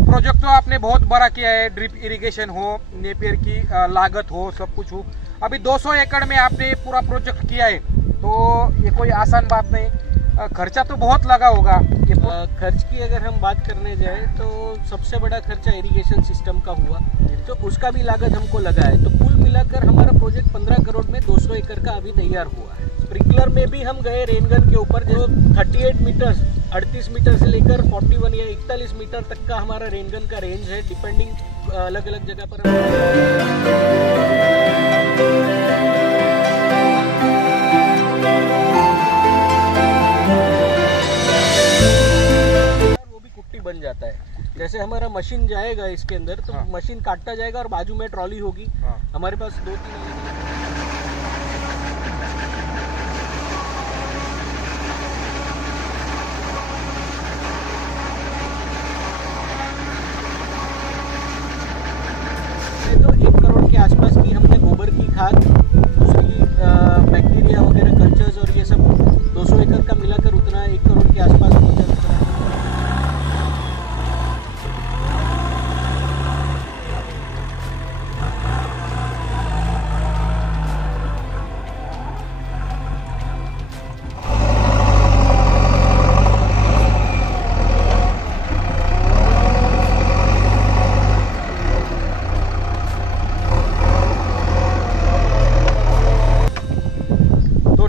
अभी प्रोजेक्ट तो आपने बहुत बड़ा किया है, ड्रिप इरिगेशन हो, नेपियर की लागत हो, सब कुछ हो। अभी 200 एकड़ में आपने पूरा प्रोजेक्ट किया है, तो ये कोई आसान बात नहीं। खर्चा तो बहुत लगा होगा। खर्च की अगर हम बात करने जाए तो सबसे बड़ा खर्चा इरिगेशन सिस्टम का हुआ, तो उसका भी लागत हमको लगा है। तो कुल मिलाकर हमारा प्रोजेक्ट 15 करोड़ में 200 एकड़ का अभी तैयार हुआ है। स्प्रिंकलर में भी हम गए रेनगन के ऊपर, जो 38 मीटर 38 मीटर से लेकर 41 या 41 मीटर तक का हमारा रेनगन का रेंज है, डिपेंडिंग अलग अलग जगह पर। बन जाता है। जैसे हमारा मशीन जाएगा इसके अंदर, तो मशीन काटता जाएगा और बाजू में ट्रॉली होगी। हमारे पास 2-3 तो 1 करोड़ के आसपास की हमने गोबर की खाद, दूसरी बैक्टीरिया वगैरह कल्चर्स और ये सब 200 एकड़ का मिलाकर उतना 1 करोड़ के आसपास हो जाता है।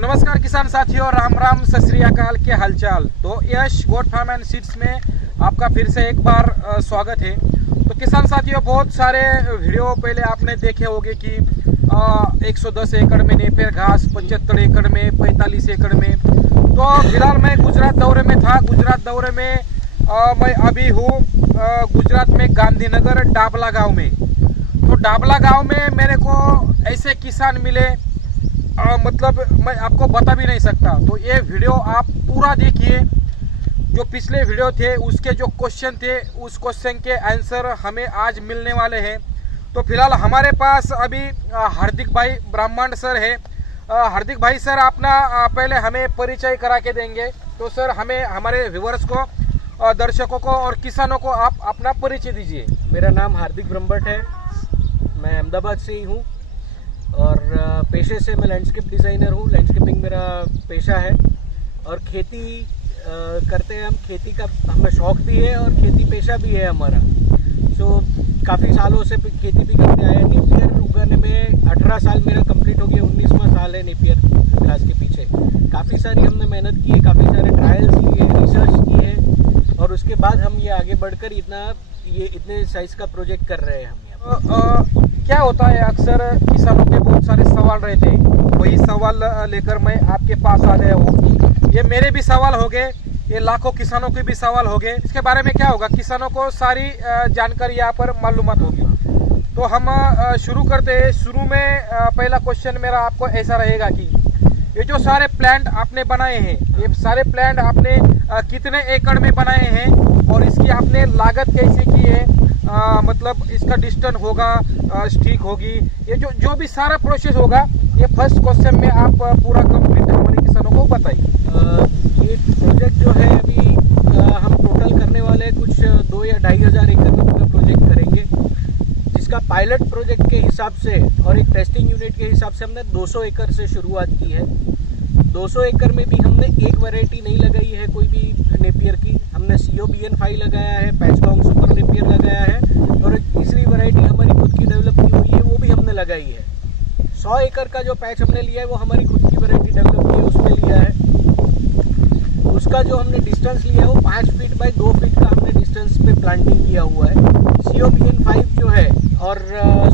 नमस्कार किसान साथियों, राम राम, सत श्री अकाल, के हालचाल। तो यश गोट फार्म एंड सीड्स में आपका फिर से एक बार स्वागत है। तो किसान साथियों, बहुत सारे वीडियो पहले आपने देखे होंगे कि 110 एकड़ में नेपियर घास, 75 एकड़ में, 45 एकड़ में। तो फिलहाल मैं गुजरात दौरे में था। गुजरात दौरे में मैं अभी हूँ गुजरात में गांधीनगर डाबला गाँव में। तो डाबला गाँव में मेरे को ऐसे किसान मिले, मतलब मैं आपको बता भी नहीं सकता। तो ये वीडियो आप पूरा देखिए। जो पिछले वीडियो थे उसके जो क्वेश्चन थे, उस क्वेश्चन के आंसर हमें आज मिलने वाले हैं। तो फिलहाल हमारे पास अभी हार्दिक भाई ब्राह्मण सर है। हार्दिक भाई सर अपना पहले हमें परिचय करा के देंगे। तो सर हमें, हमारे व्यूअर्स को, दर्शकों को और किसानों को आप अपना परिचय दीजिए। मेरा नाम हार्दिक ब्रह्मभट्ट है, मैं अहमदाबाद से ही हूँ और पेशे से मैं लैंडस्केप डिज़ाइनर हूँ। लैंडस्केपिंग मेरा पेशा है और खेती करते हैं हम। खेती का हमें शौक़ भी है और खेती पेशा भी है हमारा। काफ़ी सालों से खेती भी करते आए हैं। नेपियर उगाने में 18 साल मेरा कंप्लीट हो गया, 19वां साल है नेपियर घास के पीछे। काफ़ी सारी हमने मेहनत की है, काफ़ी सारे ट्रायल्स किए, रिसर्च किए हैं और उसके बाद हम ये आगे बढ़कर इतने साइज़ का प्रोजेक्ट कर रहे हैं हम यहाँ। क्या होता है, अक्सर किसानों के बहुत सारे सवाल रहते हैं, वही सवाल लेकर मैं आपके पास आ गया हूँ। ये मेरे भी सवाल हो गए, ये लाखों किसानों के भी सवाल हो गए। इसके बारे में क्या होगा, किसानों को सारी जानकारी यहाँ पर मालूमात होगी। तो हम शुरू करते हैं। शुरू में पहला क्वेश्चन मेरा आपको ऐसा रहेगा कि ये जो सारे प्लांट आपने बनाए हैं, ये सारे प्लांट आपने कितने एकड़ में बनाए हैं और इसकी आपने लागत कैसे की है? मतलब इसका डिस्टेंस होगा, स्टिक होगी, ये जो भी सारा प्रोसेस होगा, ये फर्स्ट क्वेश्चन में आप पूरा कंप्लीट हमारे किसानों को बताइए। ये प्रोजेक्ट जो है अभी हम टोटल करने वाले हैं, कुछ 2 या 2,500 एकड़ में पूरा प्रोजेक्ट करेंगे, जिसका पायलट प्रोजेक्ट के हिसाब से और एक टेस्टिंग यूनिट के हिसाब से हमने 200 एकड़ से शुरुआत की है। 200 एकड़ में भी हमने एक वैरायटी नहीं लगाई है कोई भी नेपियर की। हमने COBN5 लगाया है, पैचगॉन्ग सुपर नेपियर लगाया है और तीसरी वैरायटी हमारी खुद की डेवलप की हुई है, वो भी हमने लगाई है। 100 एकड़ का जो पैच हमने लिया है वो हमारी खुद की वैरायटी डेवलप की है, उसमें लिया है। उसका जो हमने डिस्टेंस लिया है वो 5 फीट बाई 2 फीट का हमने डिस्टेंस पे प्लांटिंग किया हुआ है। COBN5 जो है और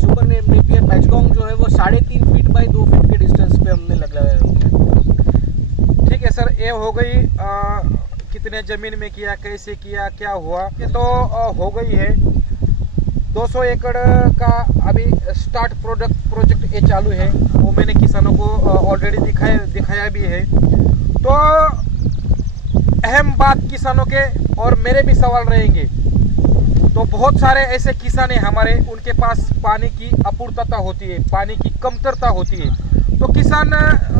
सुपर नेपियर पैचगॉन्ग जो है वो 3.5 फीट बाई 2 फीट के डिस्टेंस पे हमने लगाया है। ठीक है सर, ये हो गई कितने जमीन में किया, कैसे किया, क्या हुआ, ये तो हो गई है। 200 एकड़ का अभी स्टार्ट प्रोजेक्ट ये चालू है, वो मैंने किसानों को ऑलरेडी दिखाया भी है। तो अहम बात किसानों के और मेरे भी सवाल रहेंगे। तो बहुत सारे ऐसे किसान हैं हमारे, उनके पास पानी की अपूर्तता होती है, पानी की कमतरता होती है। तो किसान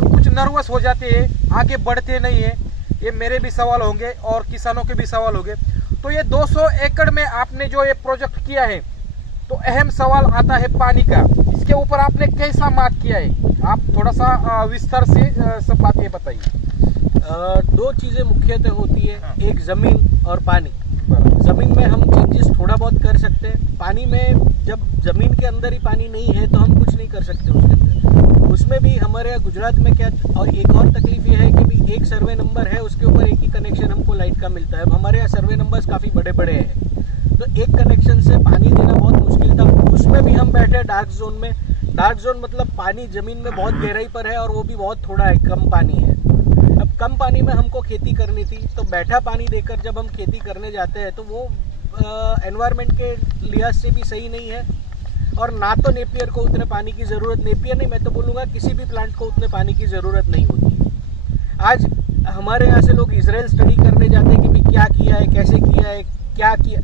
कुछ नर्वस हो जाते हैं, आगे बढ़ते नहीं है। ये मेरे भी सवाल होंगे और किसानों के भी सवाल होंगे। तो ये 200 एकड़ में आपने जो ये प्रोजेक्ट किया है, तो अहम सवाल आता है पानी का। इसके ऊपर आपने कैसा मार्क किया है, आप थोड़ा सा विस्तार से सब बातें बताइए। दो चीजें मुख्यतः होती है, हाँ। एक जमीन और पानी। जमीन में हम चेंजेस थोड़ा बहुत कर सकते हैं, पानी में जब जमीन के अंदर ही पानी नहीं है तो हम कुछ नहीं कर सकते उसके अंदर। उसमें भी हमारे यहाँ गुजरात में क्या, और एक और तकलीफ ये है कि भी एक सर्वे नंबर है, उसके ऊपर एक ही कनेक्शन हमको लाइट का मिलता है। अब हमारे यहाँ सर्वे नंबर्स काफ़ी बड़े बड़े हैं, तो एक कनेक्शन से पानी देना बहुत मुश्किल था। उसमें भी हम बैठे डार्क जोन में। डार्क जोन मतलब पानी जमीन में बहुत गहराई पर है और वो भी बहुत थोड़ा है, कम पानी है। अब कम पानी में हमको खेती करनी थी, तो बैठा पानी देकर जब हम खेती करने जाते हैं तो वो एनवायरनमेंट के लिहाज से भी सही नहीं है। और ना तो नेपियर को उतने पानी की ज़रूरत, नेपियर नहीं, मैं तो बोलूँगा किसी भी प्लांट को उतने पानी की ज़रूरत नहीं होती। आज हमारे यहाँ से लोग इजराइल स्टडी करने जाते हैं कि भाई क्या किया है, कैसे किया है, क्या किया,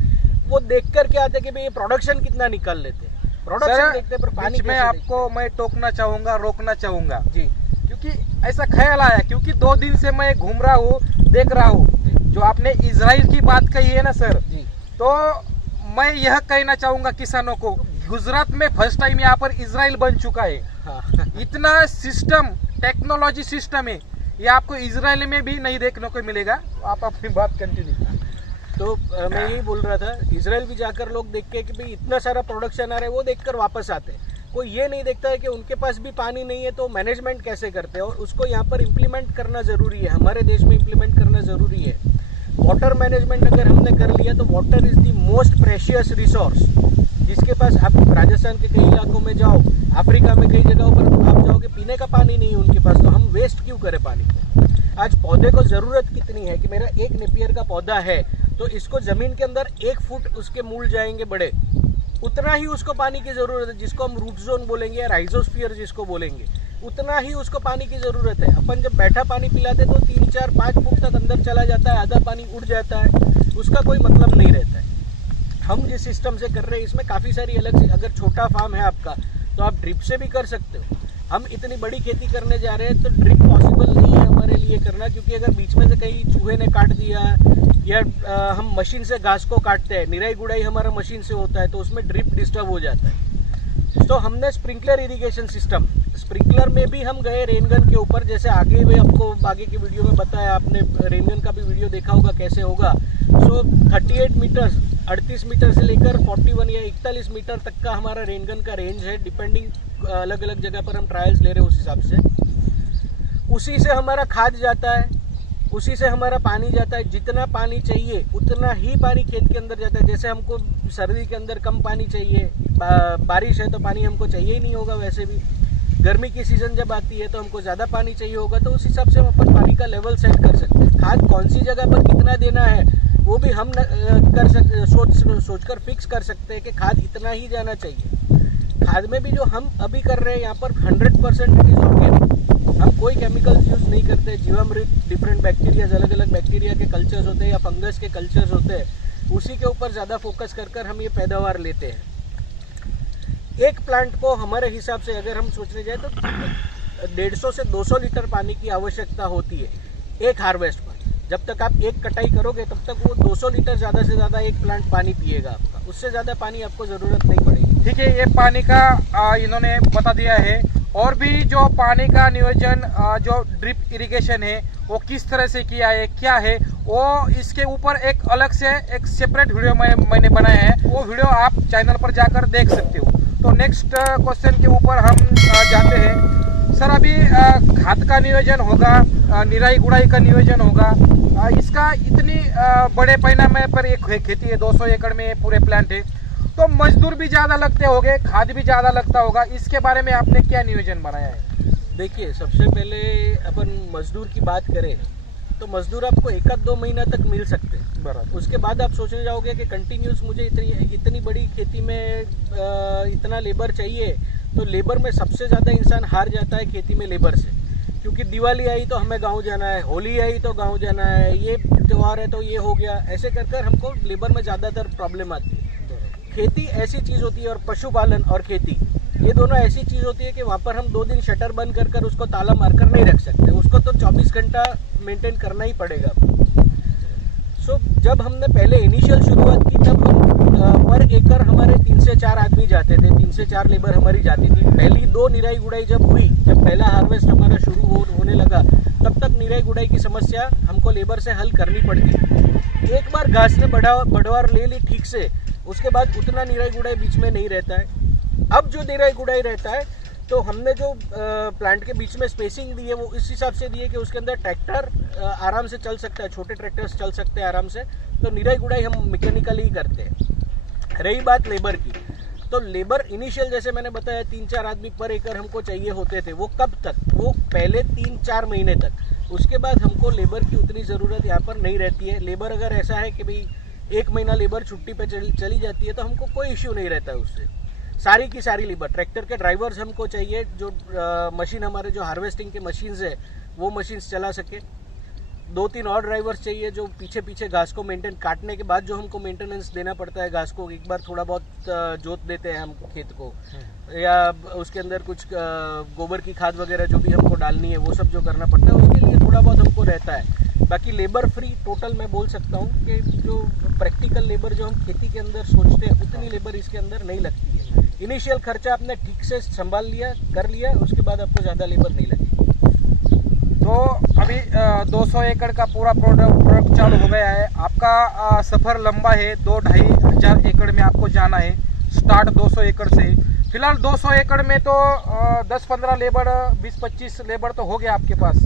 वो देख कर क्या आते हैं कि भाई ये प्रोडक्शन कितना निकाल लेते हैं, प्रोडक्शन देखते हैं, पर पानी में आपको मैं टोकना चाहूँगा, रोकना चाहूँगा जी, क्योंकि ऐसा ख्याल आया, क्योंकि 2 दिन से मैं घूम रहा हूँ, देख रहा हूँ, जो आपने इजराइल की बात कही है ना सर, जी, तो मैं यह कहना चाहूँगा किसानों को, गुजरात में फर्स्ट टाइम यहाँ पर इजराइल बन चुका है। हाँ। इतना सिस्टम, टेक्नोलॉजी सिस्टम है, ये आपको इजराइल में भी नहीं देखने को मिलेगा। आप अपनी बात कंटिन्यू। तो मैं यही बोल रहा था, इजराइल भी जाकर लोग देख के कि भाई इतना सारा प्रोडक्शन आ रहा है, वो देखकर वापस आते हैं। कोई ये नहीं देखता है कि उनके पास भी पानी नहीं है तो मैनेजमेंट कैसे करते हैं, और उसको यहाँ पर इम्प्लीमेंट करना ज़रूरी है, हमारे देश में इम्प्लीमेंट करना ज़रूरी है। वाटर मैनेजमेंट अगर हमने कर लिया तो water is the most precious resource, जिसके पास आप राजस्थान के कई इलाकों में जाओ, अफ्रीका में कई जगहों पर तो आप जाओगे, पीने का पानी नहीं है उनके पास, तो हम वेस्ट क्यों करें पानी को। आज पौधे को ज़रूरत कितनी है कि मेरा 1 नेपियर का पौधा है तो इसको ज़मीन के अंदर 1 फुट उसके मूल जाएंगे बड़े, उतना ही उसको पानी की ज़रूरत है, जिसको हम रूट जोन बोलेंगे या राइजोस्फीयर जिसको बोलेंगे, उतना ही उसको पानी की ज़रूरत है। अपन जब बैठा पानी पिलाते तो 3, 4, 5 फुट तक अंदर चला जाता है, आधा पानी उड़ जाता है, उसका कोई मतलब नहीं रहता है। हम जिस सिस्टम से कर रहे हैं इसमें काफ़ी सारी अलग सी, अगर छोटा फार्म है आपका तो आप ड्रिप से भी कर सकते हो। हम इतनी बड़ी खेती करने जा रहे हैं तो ड्रिप पॉसिबल नहीं है हमारे लिए करना, क्योंकि अगर बीच में से कहीं चूहे ने काट दिया या हम मशीन से घास को काटते हैं, निराई गुड़ाई हमारा मशीन से होता है, तो उसमें ड्रिप डिस्टर्ब हो जाता है। तो हमने स्प्रिंकलर इरिगेशन सिस्टम, स्प्रिंकलर में भी हम गए रेनगन के ऊपर, जैसे आगे भी आपको आगे की वीडियो में बताया, आपने रेनगन का भी वीडियो देखा होगा कैसे होगा। सो 38 मीटर, 38 मीटर से लेकर 41 या 41 मीटर तक का हमारा रेनगन का रेंज है, डिपेंडिंग अलग अलग जगह पर हम ट्रायल्स ले रहे हैं उस हिसाब से। उसी से हमारा खाद जाता है, उसी से हमारा पानी जाता है, जितना पानी चाहिए उतना ही पानी खेत के अंदर जाता है। जैसे हमको सर्दी के अंदर कम पानी चाहिए, बारिश है तो पानी हमको चाहिए ही नहीं होगा, वैसे भी गर्मी की सीज़न जब आती है तो हमको ज़्यादा पानी चाहिए होगा, तो उस हिसाब से हम अपन पानी का लेवल सेट कर सकते हैं। खाद कौन सी जगह पर कितना देना है वो भी हम कर सकते, सोचकर फिक्स कर सकते हैं कि खाद इतना ही जाना चाहिए। खाद में भी जो हम अभी कर रहे हैं यहाँ पर 100% इट इज़ ऑर्गेनिक, हम कोई केमिकल्स यूज़ नहीं करते। जीवामृत, डिफरेंट बैक्टीरिया, अलग अलग बैक्टीरिया के कल्चर्स होते हैं या फंगस के कल्चर्स होते हैं, उसी के ऊपर ज़्यादा फोकस कर हम ये पैदावार लेते हैं। एक प्लांट को हमारे हिसाब से अगर हम सोचने जाए तो 150 से 200 लीटर पानी की आवश्यकता होती है एक हार्वेस्ट पर। जब तक आप एक कटाई करोगे तब तक वो 200 लीटर ज़्यादा से ज़्यादा एक प्लांट पानी पिएगा आपका, उससे ज़्यादा पानी आपको ज़रूरत नहीं पड़ेगी। ठीक है, ये पानी का इन्होंने बता दिया है। और भी जो पानी का नियोजन, जो ड्रिप इरिगेशन है वो किस तरह से किया है, क्या है, वो इसके ऊपर एक अलग से एक सेपरेट वीडियो मैंने बनाया है, वो वीडियो आप चैनल पर जाकर देख सकते हो। तो नेक्स्ट क्वेश्चन के ऊपर हम जाते हैं। सर, अभी खाद का नियोजन होगा, निराई गुड़ाई का नियोजन होगा, इसका इतनी बड़े पैमाने पर एक खेती है, 200 एकड़ में पूरे प्लांट है, तो मजदूर भी ज़्यादा लगते होंगे, खाद भी ज़्यादा लगता होगा, इसके बारे में आपने क्या नियोजन बनाया है? देखिए, सबसे पहले अपन मजदूर की बात करें तो मजदूर आपको 1-2 महीना तक मिल सकते हैं, बराबर। उसके बाद आप सोचने जाओगे कि कंटिन्यूस मुझे इतनी बड़ी खेती में इतना लेबर चाहिए, तो लेबर में सबसे ज़्यादा इंसान हार जाता है खेती में लेबर से, क्योंकि दिवाली आई तो हमें गांव जाना है, होली आई तो गांव जाना है, ये त्यौहार है तो ये हो गया, ऐसे कर हमको लेबर में ज़्यादातर प्रॉब्लम आती है। खेती ऐसी चीज़ होती है, और पशुपालन और खेती ये दोनों ऐसी चीज़ होती है कि वहाँ पर हम 2 दिन शटर बंद कर उसको ताला मारकर नहीं रख सकते, उसको तो 24 घंटा मेंटेन करना ही पड़ेगा। सो जब हमने पहले इनिशियल शुरुआत की तब हम पर एकड़ हमारे 3 से 4 आदमी जाते थे, 3 से 4 लेबर हमारी जाती थी। पहली 2 निराई गुड़ाई जब हुई, जब पहला हार्वेस्ट हमारा शुरू होने लगा, तब तक निराई गुड़ाई की समस्या हमको लेबर से हल करनी पड़ती। एक बार घास ने बढ़वार ले ली ठीक से, उसके बाद उतना निराई गुड़ाई बीच में नहीं रहता है। अब जो निराई गुड़ाई रहता है तो हमने जो प्लांट के बीच में स्पेसिंग दी है वो इस हिसाब से दी है कि उसके अंदर ट्रैक्टर आराम से चल सकता है, छोटे ट्रैक्टर्स चल सकते हैं आराम से। तो निराई गुड़ाई हम मैकेनिकली ही करते हैं। रही बात लेबर की, तो लेबर इनिशियल जैसे मैंने बताया 3-4 आदमी पर एकड़ हमको चाहिए होते थे। वो कब तक? वो पहले 3-4 महीने तक। उसके बाद हमको लेबर की उतनी ज़रूरत यहाँ पर नहीं रहती है। लेबर अगर ऐसा है कि भाई 1 महीना लेबर छुट्टी पे चली जाती है तो हमको कोई इश्यू नहीं रहता है उससे। सारी की सारी लेबर, ट्रैक्टर के ड्राइवर्स हमको चाहिए जो मशीन हमारे जो हार्वेस्टिंग के मशीन्स है वो मशीन्स चला सके। 2-3 और ड्राइवर्स चाहिए जो पीछे पीछे घास को काटने के बाद जो हमको मेंटेनेंस देना पड़ता है घास को, एक बार थोड़ा बहुत जोत देते हैं हम खेत को, या उसके अंदर कुछ गोबर की खाद वगैरह जो भी हमको डालनी है वो सब जो करना पड़ता है, उसके लिए थोड़ा बहुत हमको रहता है। बाकी लेबर फ्री टोटल मैं बोल सकता हूँ कि जो प्रैक्टिकल लेबर जो हम खेती के अंदर सोचते हैं उतनी लेबर इसके अंदर नहीं लगती है। इनिशियल खर्चा आपने ठीक से संभाल लिया, कर लिया, उसके बाद आपको ज़्यादा लेबर नहीं लगेगी। तो अभी 200 एकड़ का पूरा प्रोडक्ट चालू हो गया है। आपका सफ़र लंबा है, 2-2.5 हज़ार एकड़ में आपको जाना है। स्टार्ट 200 एकड़ से। फिलहाल 200 एकड़ में तो 10-15 लेबर, 20-25 लेबर तो हो गया आपके पास।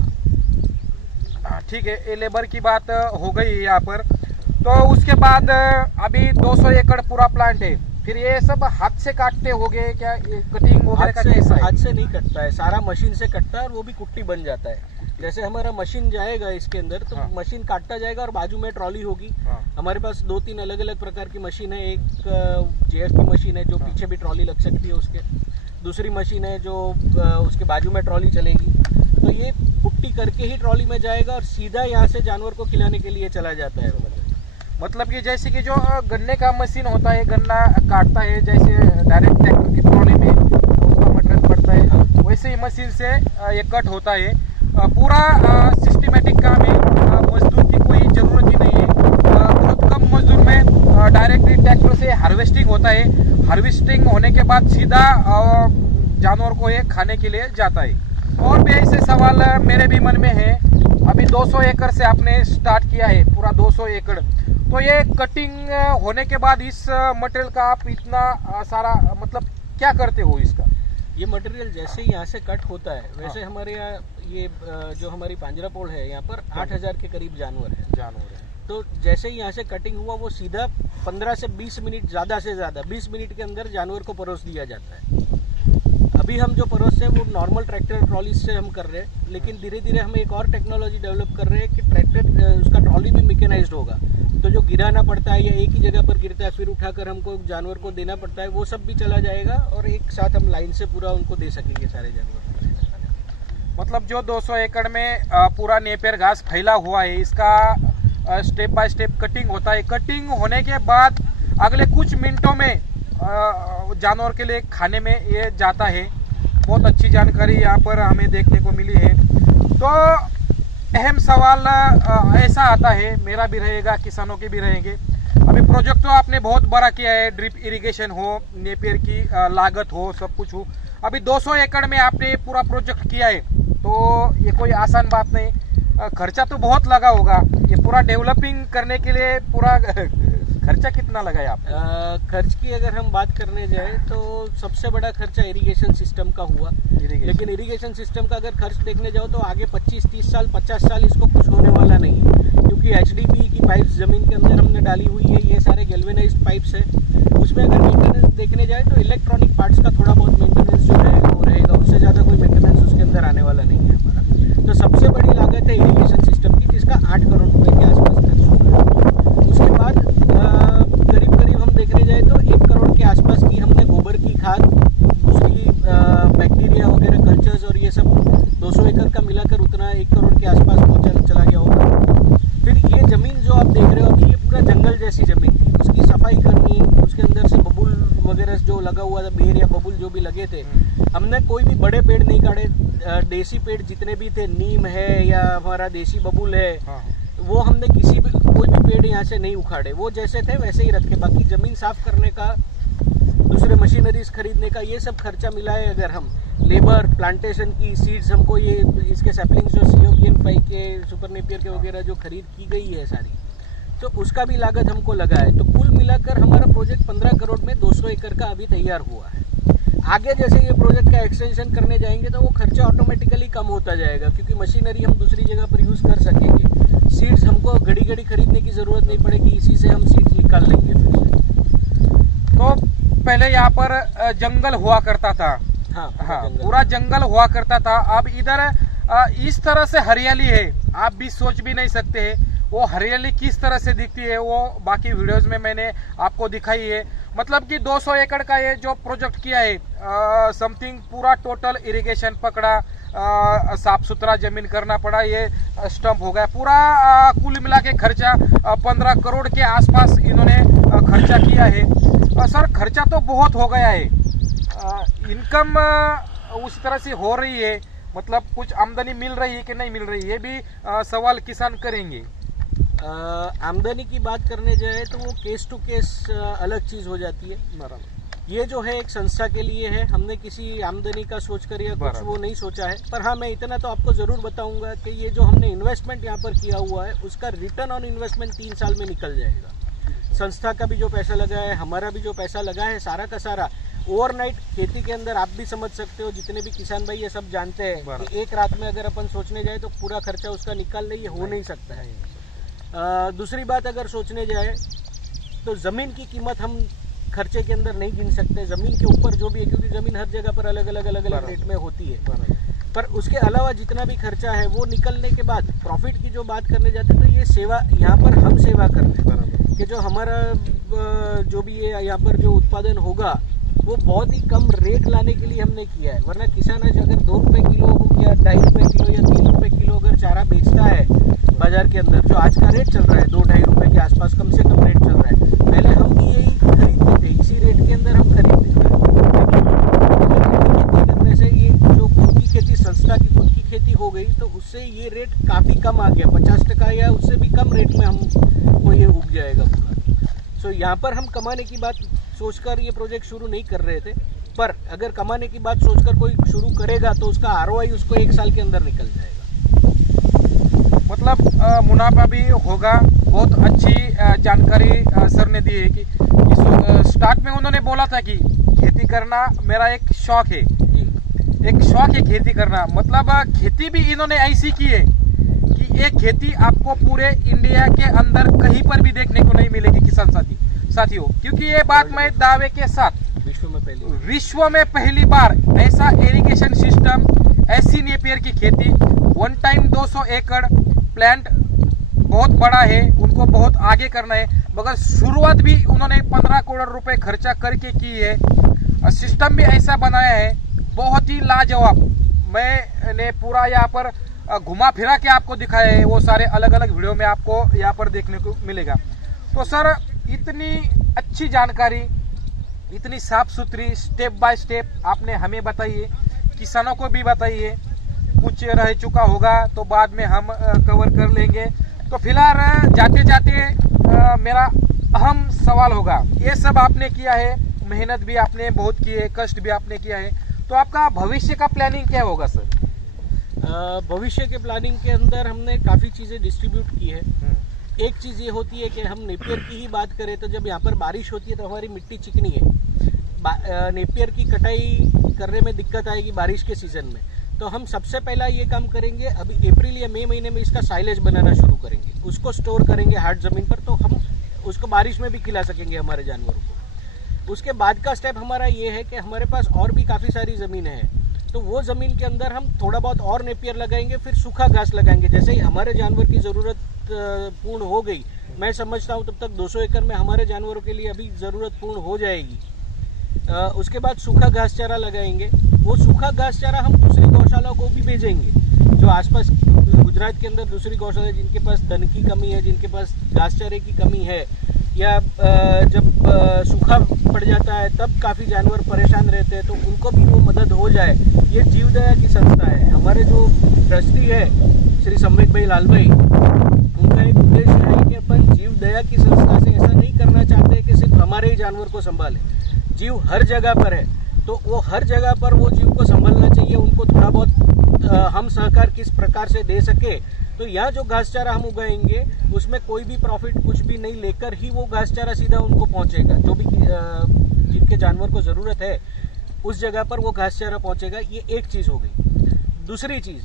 ठीक है, ये लेबर की बात हो गई है यहाँ पर। तो उसके बाद अभी 200 एकड़ पूरा प्लांट है, फिर ये सब हाथ से काटते होगे क्या? कटिंग वगैरह का कैसा है? हाथ से नहीं कटता है, सारा मशीन से कटता है और वो भी कुट्टी बन जाता है। जैसे हमारा मशीन जाएगा इसके अंदर तो मशीन काटता जाएगा और बाजू में ट्रॉली होगी। हमारे पास 2-3 अलग अलग प्रकार की मशीन है। एक जेएफ की मशीन है जो पीछे भी ट्रॉली लग सकती है उसके, दूसरी मशीन है जो उसके बाजू में ट्रॉली चलेगी। तो ये कुट्टी करके ही ट्रॉली में जाएगा और सीधा यहाँ से जानवर को खिलाने के लिए चला जाता है। मतलब कि जैसे कि जो गन्ने का मशीन होता है, गन्ना काटता है, जैसे डायरेक्ट ट्रैक्टर की ट्रॉली में उसका मटेरियल पड़ता है, वैसे ही मशीन से ये कट होता है। पूरा सिस्टमेटिक काम है, मजदूर की कोई ज़रूरत ही नहीं है। बहुत कम मजदूर में डायरेक्टली ट्रैक्टर से हार्वेस्टिंग होता है। हार्वेस्टिंग होने के बाद सीधा जानवर को ये खाने के लिए जाता है। और भी ऐसे सवाल मेरे भी मन में है। अभी 200 एकड़ से आपने स्टार्ट किया है, पूरा 200 एकड़। तो ये कटिंग होने के बाद इस मटेरियल का आप इतना सारा मतलब क्या करते हो इसका? ये मटेरियल जैसे ही यहाँ से कट होता है वैसे हमारे यहाँ ये जो हमारी पांजरापोल है यहाँ पर 8,000 के करीब जानवर है। तो जैसे ही यहाँ से कटिंग हुआ वो सीधा 15 से 20 मिनट, ज़्यादा से ज़्यादा 20 मिनट के अंदर जानवर को परोस दिया जाता है। अभी हम जो परोस हैं वो नॉर्मल ट्रैक्टर ट्रॉली से हम कर रहे हैं, लेकिन धीरे धीरे हम एक और टेक्नोलॉजी डेवलप कर रहे हैं कि ट्रैक्टर उसका ट्रॉली भी मैकेनाइज्ड होगा। तो जो गिराना पड़ता है या एक ही जगह पर गिरता है फिर उठाकर हमको जानवर को देना पड़ता है, वो सब भी चला जाएगा और एक साथ हम लाइन से पूरा उनको दे सकेंगे सारे जानवर। मतलब जो 200 एकड़ में पूरा नेपियर घास फैला हुआ है, इसका स्टेप बाय स्टेप कटिंग होता है। कटिंग होने के बाद अगले कुछ मिनटों में जानवर के लिए खाने में ये जाता है। बहुत अच्छी जानकारी यहाँ पर हमें देखने को मिली है। तो अहम सवाल ऐसा आता है, मेरा भी रहेगा, किसानों के भी रहेंगे। अभी प्रोजेक्ट तो आपने बहुत बड़ा किया है, ड्रिप इरिगेशन हो, नेपियर की लागत हो, सब कुछ हो। अभी 200 एकड़ में आपने पूरा प्रोजेक्ट किया है, तो ये कोई आसान बात नहीं। खर्चा तो बहुत लगा होगा। ये पूरा डेवलपिंग करने के लिए पूरा खर्चा कितना लगा है आप? खर्च की अगर हम बात करने जाए तो सबसे बड़ा खर्चा इरिगेशन सिस्टम का हुआ। लेकिन इरिगेशन सिस्टम का अगर खर्च देखने जाओ तो आगे 25-30 साल 50 साल इसको कुछ होने वाला नहीं है, क्योंकि HDPE की पाइप्स ज़मीन के अंदर हमने डाली हुई है। ये सारे गैल्वेनाइज्ड पाइप्स है। उसमें अगर मेंटेनेंस देखने जाए तो इलेक्ट्रॉनिक पार्ट्स का थोड़ा बहुत मेंटेनेंस जो है वो रहेगा, उससे ज़्यादा कोई मेंटेनेंस उसके अंदर आने वाला नहीं है हमारा। तो सबसे बड़ी लागत है इरिगेशन सिस्टम की, जिसका 8 करोड़ रुपये के आसपास खर्च हुआ। उसके बाद करीब करीब हम देखने जाए तो 1 करोड़ के आसपास की हमने गोबर की खाद, दूसरी बैक्टीरिया वगैरह कल्चर्स और ये सब 200 एकड़ का मिलाकर उतना 1 करोड़ के आसपास वो चला गया होगा। फिर ये ज़मीन जो आप देख रहे हो अभी, ये पूरा जंगल जैसी ज़मीन थी, उसकी सफाई करनी, उसके अंदर से बबूल वगैरह जो लगा हुआ था, बेर या बबूल जो भी लगे थे, हमने कोई भी बड़े पेड़ नहीं काटे। देसी पेड़ जितने भी थे, नीम है या हमारा देसी बबूल है, वो हमने किसी भी कोई भी पेड़ यहाँ से नहीं उखाड़े, वो जैसे थे वैसे ही रखे। बाकी ज़मीन साफ करने का, दूसरे मशीनरीज खरीदने का, ये सब खर्चा मिलाए अगर हम, लेबर, प्लांटेशन की सीड्स, हमको ये इसके सैपलिंग्स जो COPN5 के, सुपर नेपियर के वगैरह जो खरीद की गई है सारी, तो उसका भी लागत हमको लगा है। तो कुल मिलाकर हमारा प्रोजेक्ट 15 करोड़ में 200 एकड़ का अभी तैयार हुआ है। आगे जैसे ये प्रोजेक्ट का एक्सटेंशन करने जाएंगे तो वो खर्चा ऑटोमेटिकली कम होता जाएगा, क्योंकि मशीनरी हम दूसरी जगह पर यूज़ कर सकेंगे। सीड्स हमको घड़ी घड़ी खरीदने की ज़रूरत नहीं पड़ेगी, इसी से हम सीड्स निकाल लेंगे फिर। तो पहले यहाँ पर जंगल हुआ करता था। हाँ, पूरा जंगल हुआ करता था। अब इधर इस तरह से हरियाली है, आप भी सोच भी नहीं सकते हैं वो हरियाली किस तरह से दिखती है। वो बाकी वीडियोस में मैंने आपको दिखाई है। मतलब कि 200 एकड़ का ये जो प्रोजेक्ट किया है, समथिंग पूरा टोटल इरिगेशन पकड़ा, साफ सुथरा जमीन करना पड़ा, ये स्टंप हो गया पूरा। कुल मिला के खर्चा 15 करोड़ के आसपास इन्होंने खर्चा किया है। सर खर्चा तो बहुत हो गया है, इनकम उस तरह से हो रही है, मतलब कुछ आमदनी मिल रही है कि नहीं मिल रही है, ये भी सवाल किसान करेंगे। आमदनी की बात करने जाए तो वो केस टू केस अलग चीज़ हो जाती है। बराबर। ये जो है एक संस्था के लिए है, हमने किसी आमदनी का सोचकर या कुछ वो नहीं सोचा है। पर हाँ, मैं इतना तो आपको ज़रूर बताऊंगा कि ये जो हमने इन्वेस्टमेंट यहाँ पर किया हुआ है उसका रिटर्न ऑन इन्वेस्टमेंट 3 साल में निकल जाएगा। संस्था का भी जो पैसा लगा है, हमारा भी जो पैसा लगा है, सारा का सारा ओवरनाइट खेती के अंदर, आप भी समझ सकते हो, जितने भी किसान भाई ये सब जानते हैं कि एक रात में अगर अपन सोचने जाए तो पूरा खर्चा उसका निकाल ले, ये हो नहीं सकता है। दूसरी बात अगर सोचने जाए तो ज़मीन की कीमत हम खर्चे के अंदर नहीं गिन सकते। ज़मीन के ऊपर जो भी है, क्योंकि ज़मीन हर जगह पर अलग अलग रेट में होती है। पर उसके अलावा जितना भी खर्चा है वो निकलने के बाद प्रॉफिट की जो बात करने जाते हैं तो ये सेवा, यहाँ पर हम सेवा करते हैं कि जो हमारा जो भी है यहाँ पर जो उत्पादन होगा वो बहुत ही कम रेट लाने के लिए हमने किया है। वरना किसान आज अगर 2 रुपये किलो या 2.5 रुपये किलो या 3 रुपये किलो अगर चारा बेचता है बाजार के अंदर, जो आज का रेट चल रहा है 2-2.5 रुपये के आसपास कम से कम रेट चल रहा है, पहले हम भी यही खरीदते थे, इसी रेट के अंदर हम खरीदते थे। खेती करने से ये जो खुद की खेती, संस्था की खुद की खेती हो गई तो उससे ये रेट काफ़ी कम आ गया, 50% या उससे भी कम रेट में हमको ये उग जाएगा पूरा। सो यहाँ पर हम कमाने की बात सोचकर ये प्रोजेक्ट शुरू नहीं कर रहे थे, पर अगर कमाने की बात सोचकर कोई शुरू करेगा तो उसका ROI उसको 1 साल के अंदर निकल जाएगा। मतलब मुनाफा भी होगा। बहुत अच्छी जानकारी सर ने दी है कि स्टार्ट में उन्होंने बोला था कि खेती करना मेरा एक शौक है, एक शौक है खेती करना। मतलब खेती भी इन्होंने ऐसी की है कि एक खेती आपको पूरे इंडिया के अंदर कहीं पर भी देखने को नहीं मिलेगी किसान साथियों, क्योंकि ये बात मैं दावे के साथ विश्व में पहली बार ऐसा इरिगेशन सिस्टम, ऐसी नेपियर की खेती, 1 टाइम 200 एकड़ प्लांट बहुत बड़ा है, उनको बहुत आगे करना है, मगर शुरुआत भी उन्होंने 15 करोड़ रुपए खर्चा करके की है। सिस्टम भी ऐसा बनाया है, बहुत ही लाजवाब। मैंने पूरा यहाँ पर घुमा फिरा के आपको दिखाया है, वो सारे अलग अलग वीडियो में आपको यहाँ पर देखने को मिलेगा। तो सर इतनी अच्छी जानकारी, इतनी साफ सुथरी स्टेप बाय स्टेप आपने हमें बताई है, किसानों को भी बताई है। कुछ रह चुका होगा तो बाद में हम कवर कर लेंगे। तो फिलहाल जाते जाते मेरा अहम सवाल होगा, ये सब आपने किया है, मेहनत भी आपने बहुत की है, कष्ट भी आपने किया है, तो आपका भविष्य का प्लानिंग क्या होगा सर? भविष्य के प्लानिंग के अंदर हमने काफ़ी चीज़ें डिस्ट्रीब्यूट की है। एक चीज़ ये होती है कि हम नेपियर की ही बात करें तो जब यहाँ पर बारिश होती है तो हमारी मिट्टी चिकनी है, नेपियर की कटाई करने में दिक्कत आएगी बारिश के सीज़न में। तो हम सबसे पहला ये काम करेंगे, अभी अप्रैल या मई महीने में इसका साइलेज बनाना शुरू करेंगे, उसको स्टोर करेंगे हार्ड ज़मीन पर, तो हम उसको बारिश में भी खिला सकेंगे हमारे जानवरों को। उसके बाद का स्टेप हमारा ये है कि हमारे पास और भी काफ़ी सारी ज़मीन है, तो वो ज़मीन के अंदर हम थोड़ा बहुत और नेपियर लगाएंगे, फिर सूखा घास लगाएंगे। जैसे ही हमारे जानवर की ज़रूरत पूर्ण हो गई, मैं समझता हूँ तब तक 200 एकड़ में हमारे जानवरों के लिए अभी ज़रूरत पूर्ण हो जाएगी। उसके बाद सूखा घास चारा लगाएंगे। वो सूखा घास चारा हम दूसरी गौशालाओं को भी भेजेंगे, जो आसपास गुजरात के अंदर दूसरी गौशाला जिनके पास धन की कमी है, जिनके पास घास चारे की कमी है, या जब सूखा पड़ जाता है तब काफ़ी जानवर परेशान रहते हैं, तो उनको भी वो मदद हो जाए। ये जीवदया की संस्था है। हमारे जो ट्रस्टी है श्री सम्बित भाई लाल भाई, उनका एक उद्देश्य है कि अपन जीवदया की संस्था से ऐसा नहीं करना चाहते कि सिर्फ हमारे ही जानवर को संभाले। जीव हर जगह पर है, तो वो हर जगह पर वो जीव को संभालना चाहिए। उनको थोड़ा बहुत हम सहकार किस प्रकार से दे सके, तो यहाँ जो घास चारा हम उगाएंगे उसमें कोई भी प्रॉफिट कुछ भी नहीं लेकर ही वो घास चारा सीधा उनको पहुँचेगा। जो भी जिनके जानवर को ज़रूरत है उस जगह पर वो घास चारा पहुँचेगा। ये एक चीज़ हो गई। दूसरी चीज़,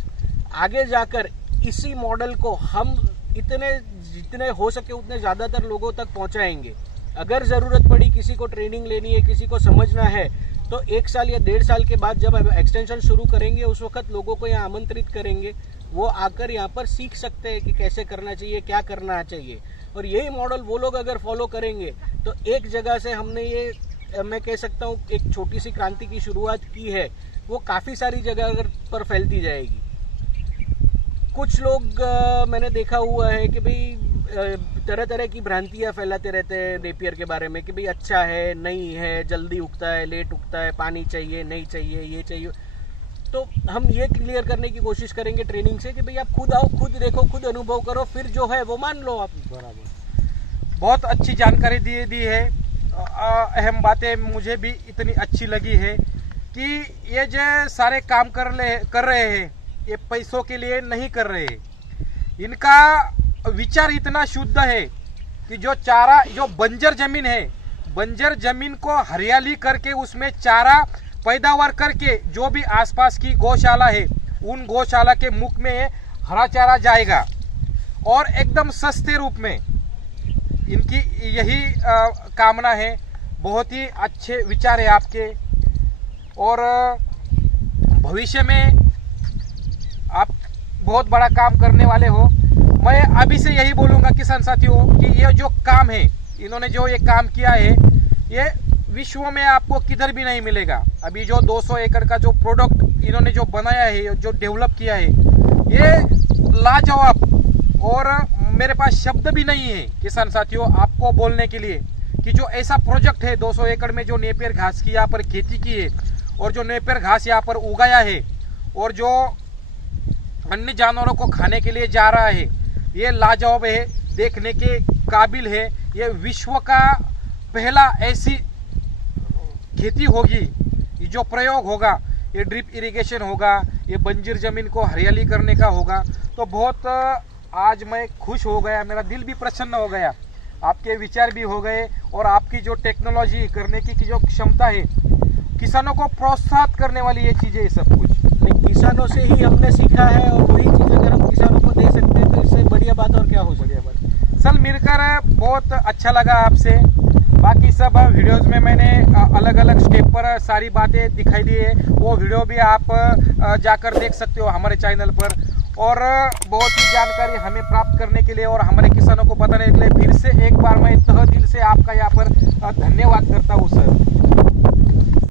आगे जाकर इसी मॉडल को हम जितने हो सके उतने ज़्यादातर लोगों तक पहुँचाएंगे। अगर ज़रूरत पड़ी, किसी को ट्रेनिंग लेनी है, किसी को समझना है, तो 1 साल या 1.5 साल के बाद जब एक्सटेंशन शुरू करेंगे उस वक्त लोगों को यहाँ आमंत्रित करेंगे। वो आकर यहाँ पर सीख सकते हैं कि कैसे करना चाहिए, क्या करना चाहिए। और यही मॉडल वो लोग अगर फॉलो करेंगे तो एक जगह से हमने ये, मैं कह सकता हूँ, एक छोटी सी क्रांति की शुरुआत की है, वो काफ़ी सारी जगह पर फैलती जाएगी। कुछ लोग मैंने देखा हुआ है कि भाई तरह तरह की भ्रांतियाँ फैलाते रहते हैं नेपियर के बारे में कि भाई अच्छा है, नहीं है, जल्दी उगता है, लेट उगता है, पानी चाहिए, नहीं चाहिए, ये चाहिए। तो हम ये क्लियर करने की कोशिश करेंगे ट्रेनिंग से कि भाई आप खुद आओ, खुद देखो, खुद अनुभव करो, फिर जो है वो मान लो आप। बराबर, बहुत अच्छी जानकारी दी है। अहम बातें मुझे भी इतनी अच्छी लगी है कि ये जो सारे काम कर रहे हैं ये पैसों के लिए नहीं कर रहे। इनका विचार इतना शुद्ध है कि जो चारा, जो बंजर जमीन है, बंजर जमीन को हरियाली करके उसमें चारा पैदावार करके जो भी आसपास की गौशाला है उन गौशाला के मुख में हरा चारा जाएगा और एकदम सस्ते रूप में। इनकी यही कामना है। बहुत ही अच्छे विचार है आपके और भविष्य में आप बहुत बड़ा काम करने वाले हो। मैं अभी से यही बोलूँगा किसान साथियों कि ये जो काम है, इन्होंने जो ये काम किया है, ये विश्व में आपको किधर भी नहीं मिलेगा। अभी जो 200 एकड़ का जो प्रोडक्ट इन्होंने जो बनाया है, जो डेवलप किया है, ये लाजवाब। और मेरे पास शब्द भी नहीं है किसान साथियों आपको बोलने के लिए कि जो ऐसा प्रोजेक्ट है 200 एकड़ में जो नेपियर घास की यहाँ पर खेती की है और जो नेपियर घास यहाँ पर उगाया है और जो अन्य जानवरों को खाने के लिए जा रहा है, ये लाजवाब है, देखने के काबिल है। ये विश्व का पहला ऐसी खेती होगी, ये जो प्रयोग होगा, ये ड्रिप इरिगेशन होगा, ये बंजर जमीन को हरियाली करने का होगा। तो बहुत आज मैं खुश हो गया, मेरा दिल भी प्रसन्न हो गया। आपके विचार भी हो गए और आपकी जो टेक्नोलॉजी करने की जो क्षमता है, किसानों को प्रोत्साहित करने वाली ये चीज़ें है सब कुछ। किसानों से ही हमने सीखा है और वही चीज़ अगर हम किसानों को दे सकते हैं तो इससे बढ़िया बात और क्या हो। बढ़िया बात। सर, मिलकर बहुत अच्छा लगा आपसे। बाकी सब वीडियोस में मैंने अलग अलग स्टेप पर सारी बातें दिखाई दी है, वो वीडियो भी आप जाकर देख सकते हो हमारे चैनल पर। और बहुत ही जानकारी हमें प्राप्त करने के लिए और हमारे किसानों को बताने के लिए फिर से एक बार मैं तहे दिल से आपका यहाँ पर धन्यवाद करता हूँ सर।